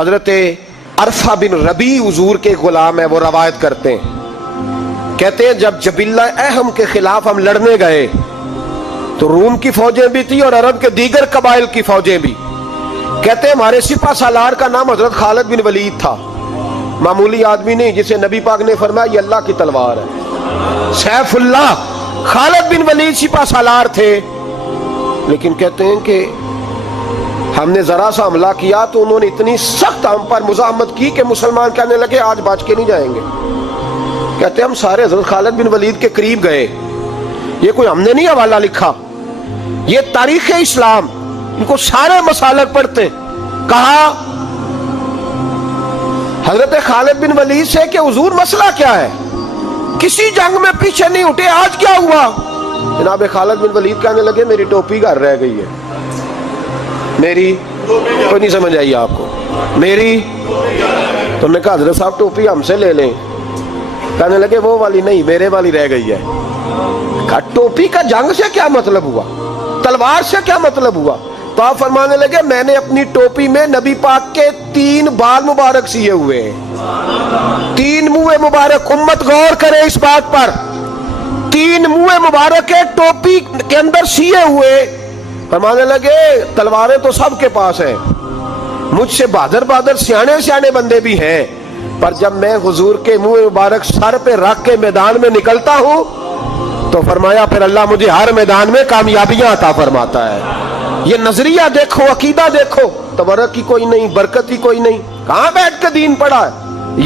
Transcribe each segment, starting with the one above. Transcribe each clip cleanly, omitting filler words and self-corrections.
حضرت عرفہ بن ربی حضور کے غلام ہے، وہ روایت کرتے ہیں، کہتے ہیں جب جبلہ اہم کے خلاف ہم لڑنے گئے تو روم کی فوجیں بھی تھی اور عرب کے دیگر قبائل کی فوجیں بھی. کہتے ہیں ہمارے سپہ سالار کا نام حضرت خالد بن ولید تھا، معمولی آدمی نہیں جسے نبی پاک نے فرمایا یہ اللہ کی تلوار ہے. سیف اللہ خالد بن ولید سپہ سالار تھے، لیکن کہتے ہیں کہ ہم نے ذرا سا حملہ کیا تو انہوں نے اتنی سخت ہم پر مزاحمت کی کہ مسلمان کہنے لگے آج بچ کے نہیں جائیں گے. کہتے ہیں ہم سارے حضرت خالد بن ولید کے قریب گئے، یہ کوئی ہم نے نہیں حوالہ لکھا، یہ تاریخ اسلام، ان کو سارے مسالک پڑھتے. کہا حضرت خالد بن ولید سے کہ حضور مسئلہ کیا ہے، کسی جنگ میں پیچھے نہیں اٹھے، آج کیا ہوا؟ جناب خالد بن ولید کہنے لگے میری ٹوپی گھر رہ گئی ہے. میری کوئی نہیں سمجھ آئی آپ کو؟ میری تو نے کہا حضرت صاحب ٹوپی ہم سے لے لیں. کہنے لگے وہ والی نہیں، میرے والی رہ گئی ہے. کہا ٹوپی کا جنگ سے کیا مطلب ہوا، تلوار سے کیا مطلب ہوا؟ تو آپ فرمانے لگے میں نے اپنی ٹوپی میں نبی پاک کے 3 بال مبارک سیے ہوئے ہیں، 3 منہ مبارک. امت غور کرے اس بات پر، 3 منہ مبارک ہے ٹوپی کے اندر سیے ہوئے. فرمانے لگے تلواریں تو سب کے پاس ہیں، مجھ سے بہادر بہادر سیانے بندے بھی ہیں، پر جب میں حضور کے منہ مبارک سر پہ رکھ کے میدان میں نکلتا ہوں تو فرمایا پھر اللہ مجھے ہر میدان میں کامیابیاں عطا فرماتا ہے. یہ نظریہ دیکھو، عقیدہ دیکھو، تبرک کی کوئی نہیں، برکت کی کوئی نہیں. کہاں بیٹھ کے دین پڑھا ہے؟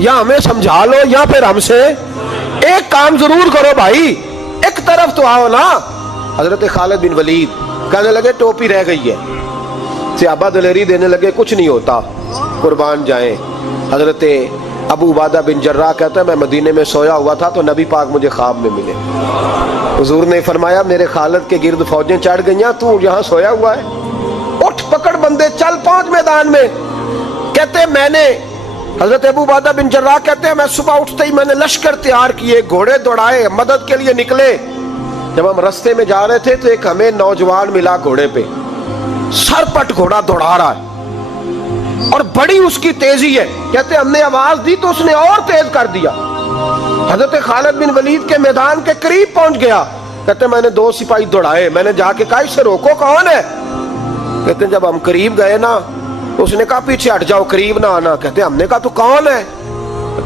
یا ہمیں سمجھا لو یا پھر ہم سے ایک کام ضرور کرو بھائی، ایک طرف تو آؤ نا. حضرت خالد بن ولید کہنے لگے ٹوپی رہ گئی ہے. صحابہ دلیری دینے لگے کچھ نہیں ہوتا، قربان جائیں. حضرت ابو عبادہ بن جراح کہتا ہے میں مدینے میں سویا ہوا تھا تو نبی پاک مجھے خواب میں ملے. حضور نے فرمایا میرے خالد کے گرد فوجیں چڑھ گئیں، تو یہاں سویا ہوا ہے، اٹھ پکڑ بندے چل پہنچ میدان میں. کہتے میں نے حضرت ابو عبادہ بن جراح کہتے ہیں میں صبح اٹھتے ہی میں نے لشکر تیار کیے، گھوڑے دوڑائے، مدد کے لیے نکلے. جب ہم رستے میں جا رہے تھے تو ایک ہمیں نوجوان ملا گھوڑے پہ، سر پٹ گھوڑا دوڑا رہا ہے اور بڑی اس کی تیزی ہے. کہتے ہم نے آواز دی تو اس نے اور تیز کر دیا. حضرت خالد بن ولید کے میدان کے قریب پہنچ گیا. کہتے میں نے 2 سپاہی دوڑائے، میں نے جا کے کہا اسے روکو، کون ہے؟ کہتے جب ہم قریب گئے نا اس نے کہا پیچھے ہٹ جاؤ، قریب نہ آنا. کہتے ہم نے کہا تو کون ہے؟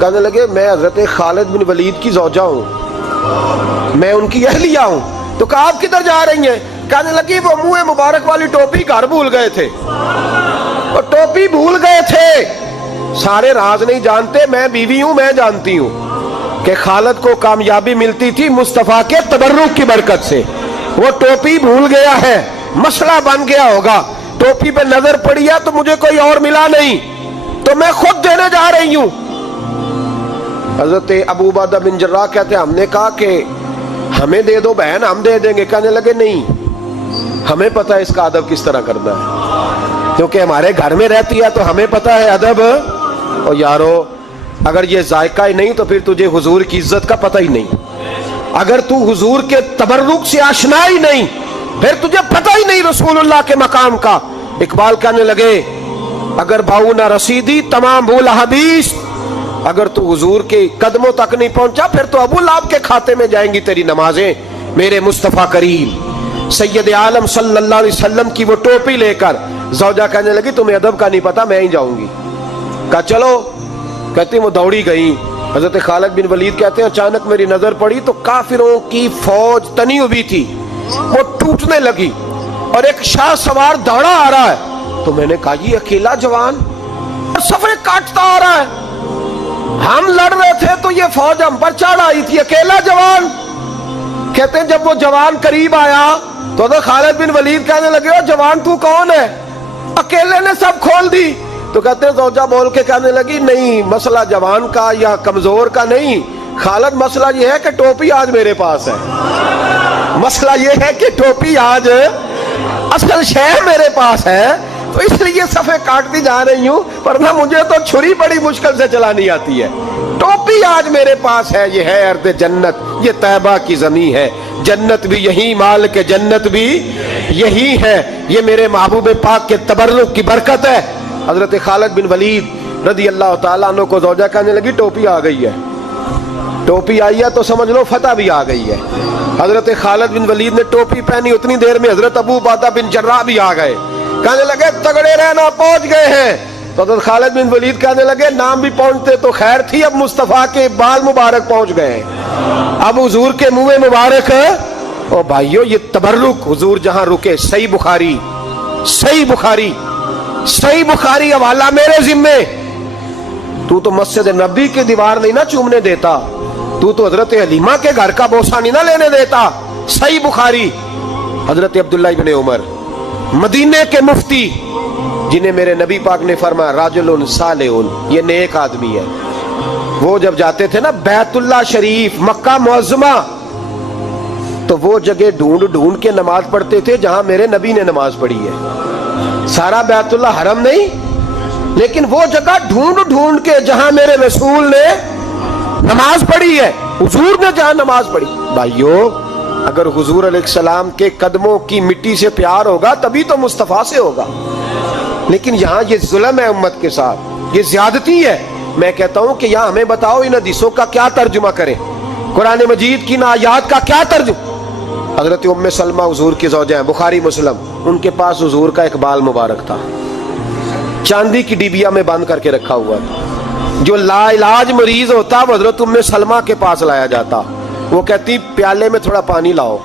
کہنے لگے میں حضرت خالد بن ولید کی زوجہ ہوں، میں ان کی اہلیہ ہوں. تو کہا آپ کدھر جا رہی ہیں؟ کہنے لگی وہ منہ مبارک والی ٹوپی گھر بھول گئے تھے، اور ٹوپی بھول گئے تھے. سارے راز نہیں جانتے، میں بیوی ہوں، میں جانتی ہوں کہ خالد کو کامیابی ملتی تھی مصطفیٰ کے تبرک کی برکت سے. وہ ٹوپی بھول گیا ہے، مسئلہ بن گیا ہوگا، ٹوپی پہ نظر پڑی ہے تو مجھے کوئی اور ملا نہیں تو میں خود دینے جا رہی ہوں. حضرت ابو عبادہ بن جراح کہتے ہیں ہم نے کہا کہ ہمیں دے دو بہن، ہم دے دیں گے. کہنے لگے نہیں، ہمیں پتہ ہے اس کا ادب کس طرح کرنا ہے، کیونکہ ہمارے گھر میں رہتی ہے تو ہمیں پتہ ہے ادب. اور یارو اگر یہ ذائقہ ہی نہیں تو پھر تجھے حضور کی عزت کا پتہ ہی نہیں. اگر تو حضور کے تبرک سے آشنا ہی نہیں پھر تجھے پتہ ہی نہیں رسول اللہ کے مقام کا. اقبال کہنے لگے اگر بھاؤ نہ رسیدی تمام بھول حدیث، اگر تو حضور کے قدموں تک نہیں پہنچا پھر تو ابو لہب کے کھاتے میں جائیں گی تیری نمازیں. میرے مصطفیٰ کریم سید عالم صلی اللہ علیہ وسلم کی وہ ٹوپی لے کر زوجہ کہنے لگی تمہیں ادب کا نہیں پتا، میں ہی جاؤں گی. کہا چلو. کہتی وہ دوڑی گئی. حضرت خالد بن ولید کہتے ہیں اچانک میری نظر پڑی تو کافروں کی فوج تنی ہوئی تھی، وہ ٹوٹنے لگی اور ایک شاہ سوار دوڑا آ رہا ہے. تو میں نے کہا یہ اکیلا جوان صفے کاٹتا آ رہا ہے، ہم لڑ رہے تھے تو یہ فوج ہم پر چڑھ آئی تھی، اکیلا جوان. کہتے ہیں جب وہ جوان قریب آیا تو خالد بن ولید کہنے لگے او جوان تو کون ہے، اکیلے نے سب کھول دی. تو کہتے ہیں زوجہ بول کے کہنے لگی نہیں مسئلہ جوان کا یا کمزور کا نہیں خالد، مسئلہ یہ ہے کہ ٹوپی آج میرے پاس ہے، مسئلہ یہ ہے کہ ٹوپی آج اصل شے میرے پاس ہے تو اس لیے صفے کاٹتی جا رہی ہوں، ورنہ مجھے تو چھری بڑی مشکل سے چلانی آتی ہے. ٹوپی آج میرے پاس ہے، یہ ہے ارض جنت، یہ طیبہ کی زمین ہے، جنت بھی یہی، مال کے جنت بھی یہی ہے، یہ میرے محبوب پاک کے تبرک کی برکت ہے. حضرت خالد بن ولید رضی اللہ تعالیٰ عنہ کو زوجہ کہنے لگی ٹوپی آ گئی ہے، ٹوپی آئی ہے تو سمجھ لو فتح بھی آ گئی ہے۔ حضرت خالد بن ولید نے ٹوپی پہنی، اتنی دیر میں حضرت ابو عبیدہ بن جراح بھی آ گئے، کہنے لگے تگڑے رہنا، پہنچ گئے ہیں۔ تو حضرت خالد بن ولید کہنے لگے نام بھی پہنچتے تو خیر تھی، اب مصطفیٰ کے بال مبارک پہنچ گئے، اب حضور کے منہ مبارک۔ او بھائیو یہ تبرک حضور جہاں رکے، صحیح بخاری، صحیح بخاری، صحیح بخاری حوالہ میرے ذمے۔ تو مسجد نبی کی دیوار نہیں نہ چومنے دیتا، تو حضرت حلیمہ کے گھر کا بوسہ نہیں نہ لینے دیتا۔ صحیح بخاری، حضرت عبداللہ ابن عمر مدینے کے مفتی، جنہیں میرے نبی پاک نے فرمایا راجل صالح، یہ نیک آدمی ہے، وہ جب جاتے تھے نا بیت اللہ شریف مکہ معظمہ، تو وہ جگہ ڈھونڈ ڈھونڈ کے نماز پڑھتے تھے جہاں میرے نبی نے نماز پڑھی ہے۔ سارا بیت اللہ حرم نہیں، لیکن وہ جگہ ڈھونڈ ڈھونڈ کے جہاں میرے رسول نے نماز پڑھی ہے، حضور نے جہاں نماز پڑھی۔ بھائیو اگر حضور علیہ السلام کے قدموں کی مٹی سے پیار ہوگا تبھی تو مصطفیٰ سے ہوگا، لیکن یہاں یہ ظلم ہے امت کے ساتھ، یہ زیادتی ہے۔ میں کہتا ہوں کہ یہاں ہمیں بتاؤ ان حدیثوں کا کیا ترجمہ کریں، قرآن مجید کی آیات کا کیا ترجمہ۔ حضرت ام سلمہ حضور کی زوجہ ہیں، بخاری مسلم، ان کے پاس حضور کا ایک بال مبارک تھا، چاندی کی ڈیبیا میں بند کر کے رکھا ہوا تھا۔ جو لا علاج مریض ہوتا وہ حضرت ام سلمہ کے پاس لایا جاتا، وہ کہتی پیالے میں تھوڑا پانی لاؤ،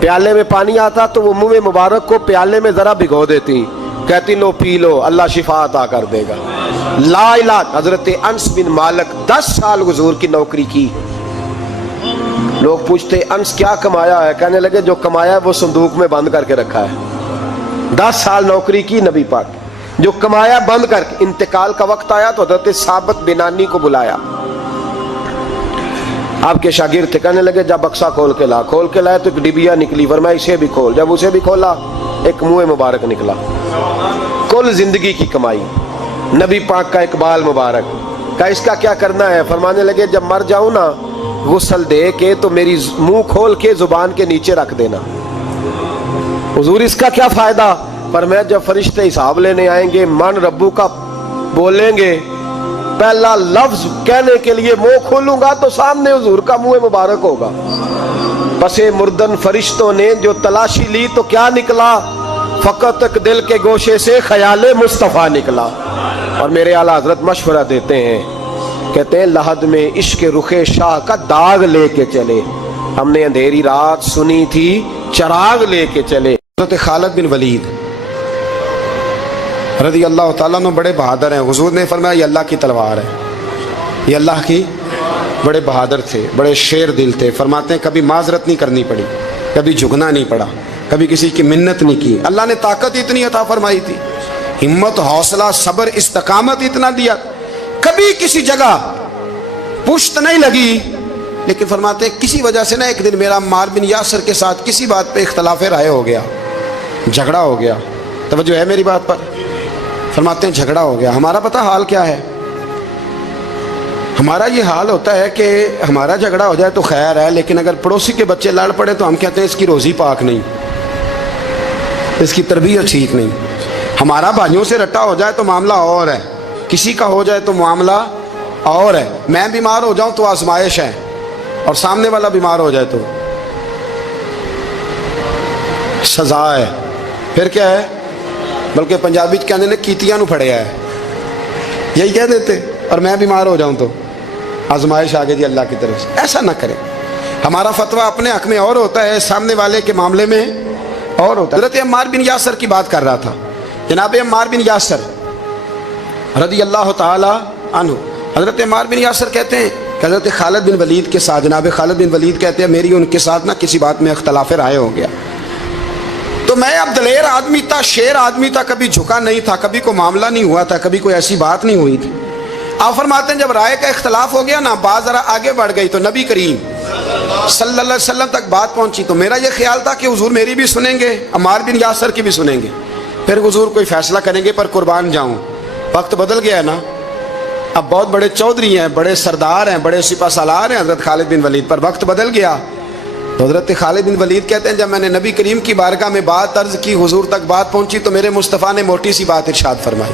پیالے میں پانی آتا تو وہ منہ مبارک کو پیالے میں ذرا بھگو دیتی، کہتی لو پی لو، اللہ شفا عطا کر دے گا۔ لا علاج۔ حضرت انس بن مالک 10 سال حضور کی نوکری کی، لوگ پوچھتے انس کیا کمایا ہے، کہنے لگے جو کمایا ہے وہ صندوق میں بند کر کے رکھا ہے۔ 10 سال نوکری کی نبی پاک، جو کمایا بند کر کے، انتقال کا وقت آیا تو حضرت ثابت بنانی کو بلایا، آپ کے شاگرد تھے، کہنے لگے جب بکسا کھول کے لا، کھول کے لائے تو ایک ڈبیا نکلی، فرمایا اسے بھی کھول، جب اسے بھی کھولا ایک منہ مبارک نکلا۔ کل زندگی کی کمائی، نبی پاک کا اقبال مبارک کا، اس کا کیا کرنا ہے؟ فرمانے لگے جب مر جاؤں نا غسل دے کے تو میری منہ کھول کے زبان کے نیچے رکھ دینا۔ حضور اس کا کیا فائدہ؟ پر میں جب فرشتے حساب لینے آئیں گے من ربو کا بولیں گے، پہلا لفظ کہنے کے لیے منہ کھولوں گا تو سامنے حضور کا منہ مبارک ہوگا۔ بس مردن فرشتوں نے جو تلاشی لی تو کیا نکلا؟ فقط ایک دل کے گوشے سے خیال مصطفیٰ نکلا۔ اور میرے اعلیٰ حضرت مشورہ دیتے ہیں، کہتے ہیں لحد میں عشق رخ شاہ کا داغ لے کے چلے، ہم نے اندھیری رات سنی تھی چراغ لے کے چلے۔ حضرت خالد بن ولید رضی اللہ تعالیٰ عنہ بڑے بہادر ہیں، حضور نے فرمایا یہ اللہ کی تلوار ہے، یہ اللہ کی، بڑے بہادر تھے، بڑے شیر دل تھے، فرماتے ہیں کبھی معذرت نہیں کرنی پڑی، کبھی جھکنا نہیں پڑا، کبھی کسی کی منت نہیں کی، اللہ نے طاقت اتنی عطا فرمائی تھی، ہمت، حوصلہ، صبر، استقامت اتنا دیا، کبھی کسی جگہ پشت نہیں لگی۔ لیکن فرماتے ہیں کسی وجہ سے نا ایک دن میرا عمار بن یاسر کے ساتھ کسی بات پہ اختلاف رائے ہو گیا، جھگڑا ہو گیا، توجہ ہے میری بات پر؟ فرماتے ہیں جھگڑا ہو گیا، ہمارا پتہ حال کیا ہے؟ ہمارا یہ حال ہوتا ہے کہ ہمارا جھگڑا ہو جائے تو خیر ہے، لیکن اگر پڑوسی کے بچے لڑ پڑے تو ہم کہتے ہیں اس کی روزی پاک نہیں، اس کی تربیت ٹھیک نہیں۔ ہمارا بھائیوں سے رٹا ہو جائے تو معاملہ اور ہے، کسی کا ہو جائے تو معاملہ اور ہے۔ میں بیمار ہو جاؤں تو آزمائش ہے، اور سامنے والا بیمار ہو جائے تو سزا ہے، پھر کیا ہے؟ بلکہ پنجابی کہنے نے کیتیاں نو پھڑیا ہے، یہی کہہ دیتے، اور میں بیمار ہو جاؤں تو آزمائش آگے جی اللہ کی طرف سے۔ ایسا نہ کریں، ہمارا فتویٰ اپنے حق میں اور ہوتا ہے، سامنے والے کے معاملے میں اور ہوتا ہے۔ حضرت عمار بن یاسر کی بات کر رہا تھا، جناب عمار بن یاسر رضی اللہ تعالی عنہ، حضرت عمار بن یاسر کہتے ہیں کہ حضرت خالد بن ولید کے ساتھ، جناب خالد بن ولید کہتے ہیں میری ان کے ساتھ نہ کسی بات میں اختلاف رائے ہو گیا، تو میں اب دلیر آدمی تھا، شیر آدمی تھا، کبھی جھکا نہیں تھا، کبھی کوئی معاملہ نہیں ہوا تھا، کبھی کوئی ایسی بات نہیں ہوئی تھی۔ آپ فرماتے ہیں جب رائے کا اختلاف ہو گیا نا، بات ذرا آگے بڑھ گئی تو نبی کریم صلی اللہ علیہ وسلم تک بات پہنچی، تو میرا یہ خیال تھا کہ حضور میری بھی سنیں گے، عمار بن یاسر کی بھی سنیں گے، پھر حضور کوئی فیصلہ کریں گے، پر قربان جاؤں وقت بدل گیا نا، اب بہت بڑے چودھری ہیں، بڑے سردار ہیں، بڑے سپہ سالار ہیں حضرت خالد بن ولید، پر وقت بدل گیا۔ تو حضرت خالد بن ولید کہتے ہیں جب میں نے نبی کریم کی بارگاہ میں بات عرض کی، حضور تک بات پہنچی تو میرے مصطفیٰ نے موٹی سی بات ارشاد فرمائی،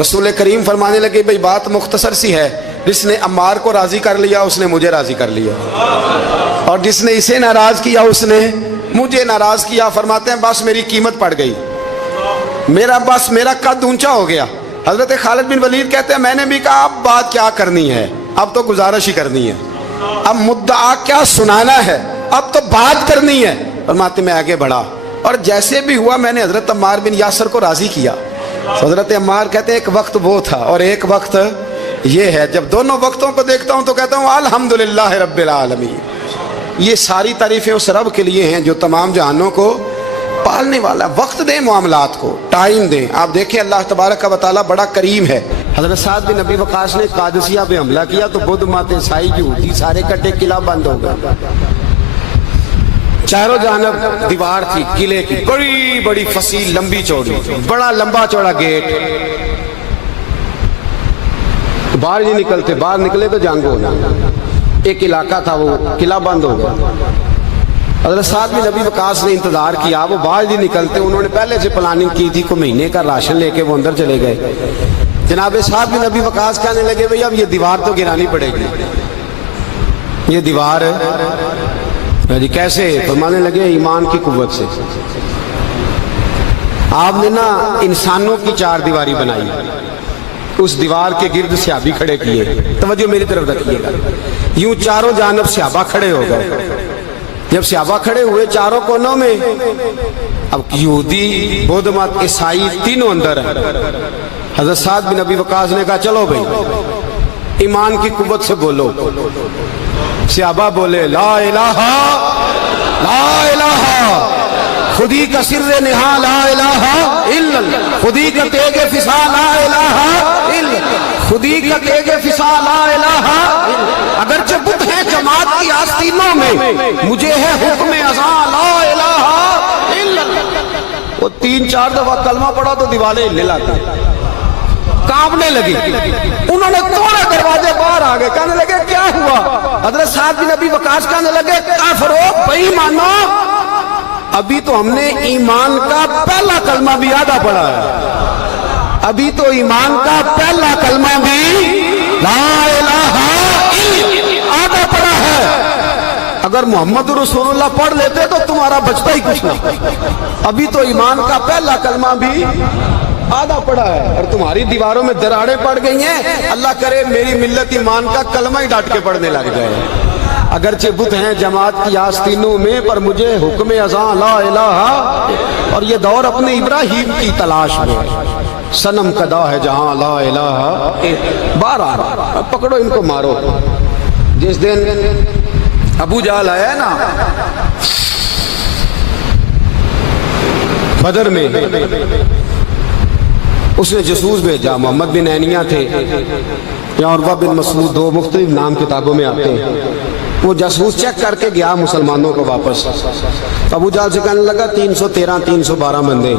رسول کریم فرمانے لگے بھئی بات مختصر سی ہے، جس نے عمار کو راضی کر لیا اس نے مجھے راضی کر لیا، اور جس نے اسے ناراض کیا اس نے مجھے ناراض کیا۔ فرماتے ہیں بس میری قیمت پڑ گئی، میرا قد اونچا ہو گیا۔ حضرت خالد بن ولید کہتے ہیں میں نے بھی کہا اب بات کیا کرنی ہے، اب تو گزارش ہی کرنی ہے، اب مدعا کیا سنانا ہے، اب تو بات کرنی ہے۔ فرماتے میں آگے بڑھا اور جیسے بھی ہوا میں نے حضرت عمار بن یاسر کو راضی کیا۔ حضرت عمار کہتے ہیں ایک وقت وہ تھا اور ایک وقت یہ ہے، جب دونوں وقتوں کو دیکھتا ہوں تو کہتا ہوں الحمدللہ رب العالمین۔ یہ ساری تعریفیں اس رب کے لیے ہیں جو تمام جہانوں کو پالنے والا۔ وقت دیں معاملات کو، ٹائم دیں۔ آپ دیکھیں اللہ تبارک و تعالیٰ بڑا کریم ہے۔ حضرت سعد بن ابی وقاص نے قادسیہ پہ حملہ کیا تو بدھ مت عیسائی یہودی سارے کٹے، قلعہ بند ہو گیا۔ چاروں جانب دیوار تھی قلعے کی، بڑی بڑی فصیل، لمبی چوڑی، بڑا لمبا چوڑا گیٹ، باہر نہیں نکلتے، باہر نکلے تو جنگ ہو جائے۔ ایک علاقہ تھا وہ قلعہ بند ہو گیا۔ حضرت سعد بن ابی وقاص نے انتظار کیا، وہ باہر نہیں نکلتے، انہوں نے پہلے سے پلاننگ کی تھی، کوئی مہینے کا راشن لے کے وہ اندر چلے گئے۔ جناب سعد بن ابی وقاص کہنے لگے بھئی اب یہ دیوار تو گرانی پڑے گی، یہ دیوار جی کیسے؟ فرمانے لگے ایمان کی قوت سے۔ آپ نے نا انسانوں کی چار دیواری بنائی، اس دیوار کے گرد صحابی کھڑے کیے، توجہ میری طرف رکھیے گا، یوں چاروں جانب صحابہ کھڑے ہو گئے۔ جب صحابہ کھڑے ہوئے چاروں کونوں میں، اب یہودی، بدھ مت، عیسائی تینوں اندر ہیں۔ حضرت سعد بن ابی وقاص نے کہا چلو بھئی ایمان کی قوت سے بولو۔ صحابہ بولے لا الہ لا الہ، خودی کا سر نہا لا الہ الا اللہ، خودی کا تیغ فسا لا الہ الا اللہ، خودی کا تیغ فسا لا الہ الا اللہ۔ اگرچہ بت ہے جماعت کی آستینوں میں، مجھے ہے حکم ازاں لا الہ الا اللہ۔ وہ تین چار دفعہ کلمہ پڑھا تو دیواریں ہلنے لگی، کانپنے لگی۔ انہوں نے توڑے دروازے، باہر آ گئے، کہنے لگے کیا ہوا؟ حضرت سعد بن ابی وقاص کہنے لگے کافرو، بے ایمانو، ابھی تو ہم نے ایمان کا پہلا کلمہ بھی آدھا پڑھا ہے، ابھی تو ایمان کا پہلا کلمہ بھی لا الہ الا آدھا پڑھا ہے۔ اگر محمد رسول اللہ پڑھ لیتے تو تمہارا بچتا ہی کچھ نہیں۔ ابھی تو ایمان کا پہلا کلمہ بھی آدھا پڑا ہے اور تمہاری دیواروں میں دراڑیں پڑ گئی ہیں۔ اللہ کرے میری ملت ایمان کا کلمہ ہی ڈانٹ کے پڑھنے لگ جائے۔ اگرچہ بت ہیں جماعت کی آستینوں میں، پر مجھے حکم ازاں لا الہ، اور یہ دور اپنے ابراہیم کی تلاش میں، صنم کدا ہے جہاں لا الہ۔ باہر آ رہا، پکڑو ان کو مارو۔ جس دن ابو جہل آیا ہے نا بدر میں، اس نے جاسوس بھیجا، محمد بن عینیہ تھے یا عروہ بن مسعود، دو مختلف نام کتابوں میں آتے ہیں۔ وہ جاسوس چیک کر کے گیا مسلمانوں کو واپس۔ ابو جہل سے کہنے لگا 313 312 بندے،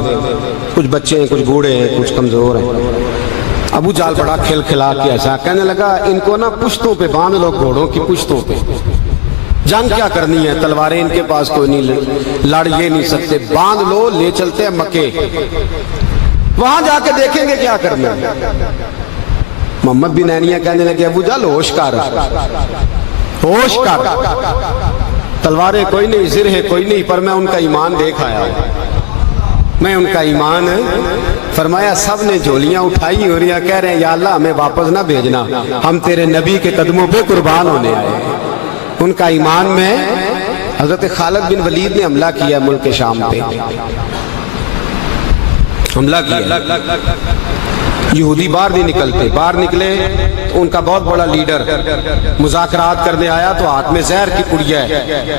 کچھ بچے ہیں، کچھ بوڑھے ہیں، کچھ کمزور ہیں۔ ابو جہل بڑا کھل کھلا کے ایسا کہنے لگا ان کو نا پشتوں پہ باندھ لو، گھوڑوں کی پشتوں پہ۔ جنگ کیا کرنی ہے، تلواریں ان کے پاس کوئی نہیں، لڑ یہ نہیں سکتے، باندھ لو، لے چلتے ہیں مکے، وہاں جا کے دیکھیں گے کیا کرنا ہے۔ محمد بن عینیہ کہنے لگے ابو جہل ہوش کر، ہوش کر، تلواریں کوئی نہیں، زرہیں کوئی نہیں، پر میں ان کا ایمان دیکھ آیا، میں ان کا ایمان۔ فرمایا سب نے جھولیاں اٹھائی اور یہ کہہ رہے ہیں یا اللہ ہمیں واپس نہ بھیجنا، ہم تیرے نبی کے قدموں پہ قربان ہونے آئے۔ ان کا ایمان میں حضرت خالد بن ولید نے حملہ کیا ملک شام پہ، حملہ کیا۔ یہودی باہر نہیں نکلتے، باہر نکلے تو ان کا بہت بڑا لیڈر مذاکرات کرنے آیا تو ہاتھ میں زہر کی پڑیا ہے۔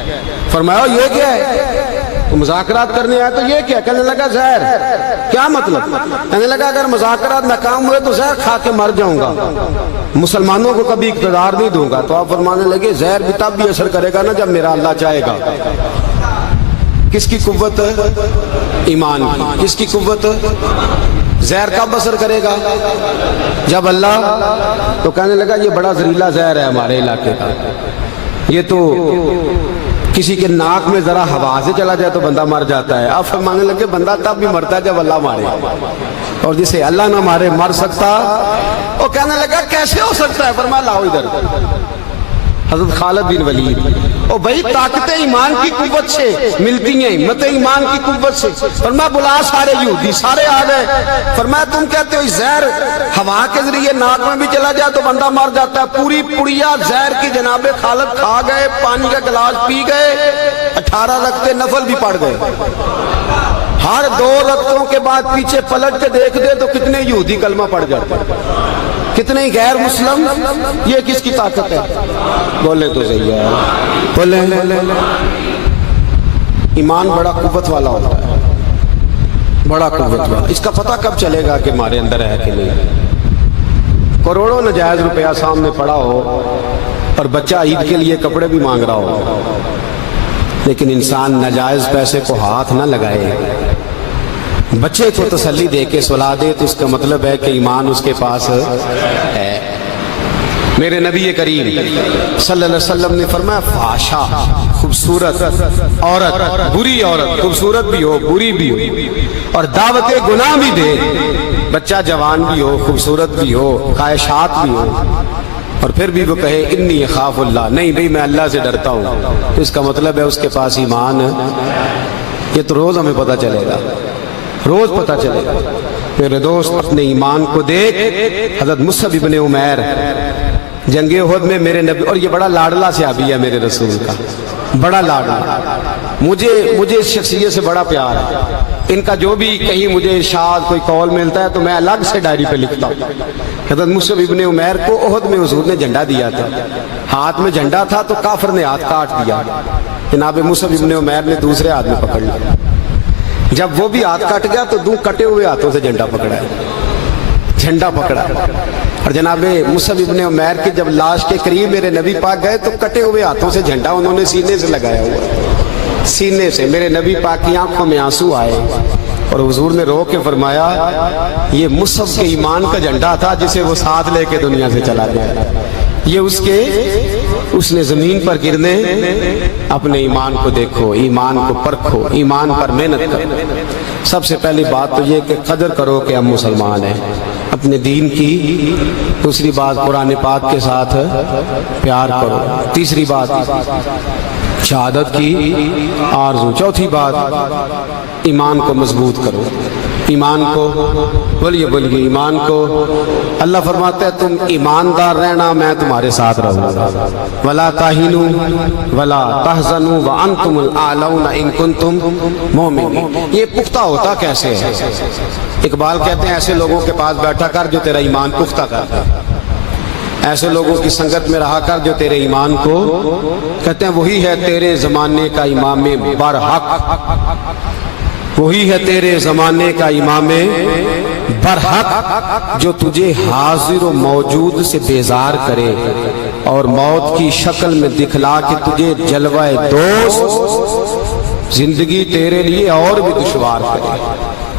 فرمایا یہ کیا ہے؟ تو مذاکرات کرنے آیا تو یہ کیا؟ کہنے لگا زہر۔ کیا مطلب؟ کہنے لگا اگر مذاکرات ناکام ہوئے تو زہر کھا کے مر جاؤں گا، مسلمانوں کو کبھی اقتدار نہیں دوں گا۔ تو آپ فرمانے لگے زہر بھی تب بھی اثر کرے گا نا جب میرا اللہ چاہے گا۔ کس کی قوت؟ ایمان کی۔ کس کی قوت؟ زہر کب اثر کرے گا؟ جب اللہ۔ تو کہنے لگا یہ بڑا زہریلا زہر ہے ہمارے علاقے کا، یہ تو کسی کے ناک میں ذرا ہوا سے چلا جائے تو بندہ مر جاتا ہے. اب فرمانے لگے بندہ تب بھی مرتا ہے جب اللہ مارے, اور جسے اللہ نہ مارے مر سکتا. وہ کہنے لگا کیسے ہو سکتا ہے؟ فرمایا لاؤ ادھر. حضرت خالد بن ولید, او بھائی طاقت ایمان کی قوت سے ملتی ہیں, ہمت ایمان کی قوت سے. فرمایا بلا سارے یہودی, سارے آ گئے. فرمایا تم کہتے ہو زہر ہوا کے ذریعے ناک میں بھی چلا جائے تو بندہ مر جاتا ہے. پوری پڑیا زہر کی جناب خالد کھا گئے, پانی کا گلاس پی گئے, 18 رکعتیں نفل بھی پڑھ گئے. ہر 2 رکعتوں کے بعد پیچھے پلٹ کے دیکھ دے تو کتنے یہودی کلمہ پڑھ جاتے ہیں, کتنے غیر مسلم. یہ کس کی طاقت ہے؟ بولے تو صحیح ہے, بولے. ایمان بڑا قوت والا ہوتا ہے, بڑا قوت والا. اس کا پتہ کب چلے گا کہ ہمارے اندر ہے کہ نہیں؟ کروڑوں ناجائز روپیہ سامنے پڑا ہو اور بچہ عید کے لیے کپڑے بھی مانگ رہا ہو, لیکن انسان ناجائز پیسے کو ہاتھ نہ لگائے, بچے کو تسلی دے کے سلا دے, تو اس کا مطلب ہے کہ ایمان اس کے پاس ہے. میرے نبی کریم صلی اللہ علیہ وسلم نے فرمایا فحاشا, خوبصورت عورت, بری عورت, خوبصورت بھی ہو بری بھی ہو, اور دعوت گناہ بھی دے, بچہ جوان بھی ہو خوبصورت بھی ہو خواہشات بھی ہو, اور پھر بھی وہ کہے انی اخاف اللہ, نہیں بھئی میں اللہ سے ڈرتا ہوں, تو اس کا مطلب ہے اس کے پاس ایمان. یہ تو روز ہمیں پتہ چلے گا, روز پتہ چلے گا. میرے دوست اپنے ایمان کو دیکھ. حضرت مصعب ابن عمیر جنگ احد میں میرے نبی, اور یہ بڑا لاڈلا صحابی ہے میرے رسول کا, بڑا لاڈلا. مجھے اس شخصیت سے بڑا پیار ہے. ان کا جو بھی کہیں مجھے ارشاد کوئی قول ملتا ہے تو میں الگ سے ڈائری پہ لکھتا ہوں. حضرت مصعب ابن عمیر کو احد میں حضور نے جھنڈا دیا تھا, ہاتھ میں جھنڈا تھا تو کافر نے ہاتھ کاٹ دیا. جناب مصعب ابن عمیر نے دوسرے ہاتھ میں پکڑ لیا. جب وہ بھی ہاتھ کٹ گیا تو 2 کٹے ہوئے ہاتھوں سے جھنڈا پکڑا, جھنڈا پکڑا. اور جناب مصعب ابن عمیر کی جب لاش کے قریب میرے نبی پاک گئے تو کٹے ہوئے ہاتھوں سے جھنڈا انہوں نے سینے سے لگایا ہوا, سینے سے. میرے نبی پاک کی آنکھوں میں آنسو آئے اور حضور نے رو کے فرمایا یہ مصعب کے ایمان کا جھنڈا تھا جسے وہ ساتھ لے کے دنیا سے چلا گیا. یہ اس نے زمین پر گرنے. اپنے ایمان کو دیکھو, ایمان کو پرکھو, ایمان پر محنت کرو. سب سے پہلی بات تو یہ کہ قدر کرو کہ ہم مسلمان ہیں, اپنے دین کی. دوسری بات قرآن پاک کے ساتھ پیار کرو. تیسری بات شہادت کی آرزو. چوتھی بات ایمان کو مضبوط کرو. ایمان کو بولیے ایمان کو. اللہ فرماتا ہے تم ایماندار رہنا, میں تمہارے ساتھ رہوں گا. ولا تہنوا ولا تحزنوا وانتم الاعلون ان کنتم مؤمنین. یہ پختہ ہوتا کیسے ہے؟ اقبال کہتے ہیں ایسے لوگوں کے پاس بیٹھا کر جو تیرا ایمان پختہ کرتا ہے, ایسے لوگوں کی سنگت میں رہا کر جو تیرے ایمان کو, کہتے ہیں وہی ہے تیرے زمانے کا امام برحق, وہی ہے تیرے زمانے کا امام برحق جو تجھے حاضر و موجود سے بیزار کرے اور موت کی شکل میں دکھلا کے تجھے جلوہ دوست زندگی تیرے لیے اور بھی دشوار کرے,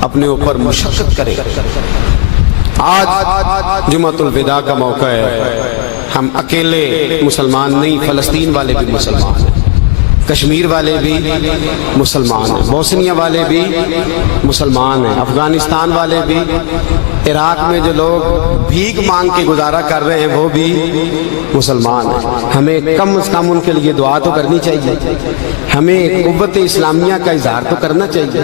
اپنے اوپر مشقت کرے. آج جمعۃ الوداع کا موقع ہے. ہم اکیلے مسلمان نہیں, فلسطین والے بھی مسلمان ہیں, کشمیر والے بھی مسلمان ہیں, بوسنیا والے بھی مسلمان ہیں, افغانستان والے بھی, عراق میں جو لوگ بھیک مانگ کے گزارا کر رہے ہیں وہ بھی مسلمان ہیں. ہمیں کم از کم ان کے لیے دعا تو کرنی چاہیے, ہمیں قوت اسلامیہ کا اظہار تو کرنا چاہیے,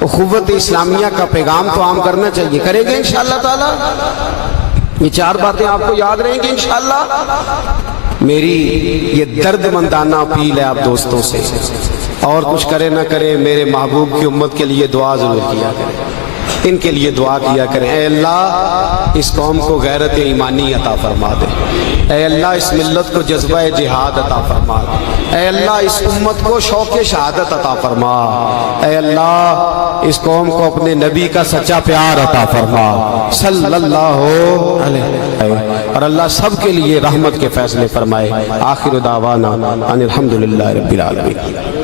قوت اسلامیہ کا پیغام تو عام کرنا چاہیے. کریں گے انشاءاللہ تعالی. یہ 4 باتیں آپ کو یاد رہیں گی انشاءاللہ. میری یہ درد مندانہ اپیل ہے آپ دوستوں سے, اور کچھ کرے نہ کرے میرے محبوب کی امت کے لیے دعا ضرور کیا کریں, ان کے لیے دعا کیا کریں. اے اللہ اس قوم کو غیرت ایمانی عطا فرما دے, اے اللہ اس ملت کو جذبہ جہاد عطا فرما دے, اے اللہ اس امت کو شوق شہادت عطا فرما, اے اللہ اس قوم کو اپنے نبی کا سچا پیار عطا فرما صلی اللہ علیہ وسلم, اور اللہ سب کے لیے رحمت کے فیصلے فرمائے. آخر دعوانا ان الحمدللہ رب العالمین.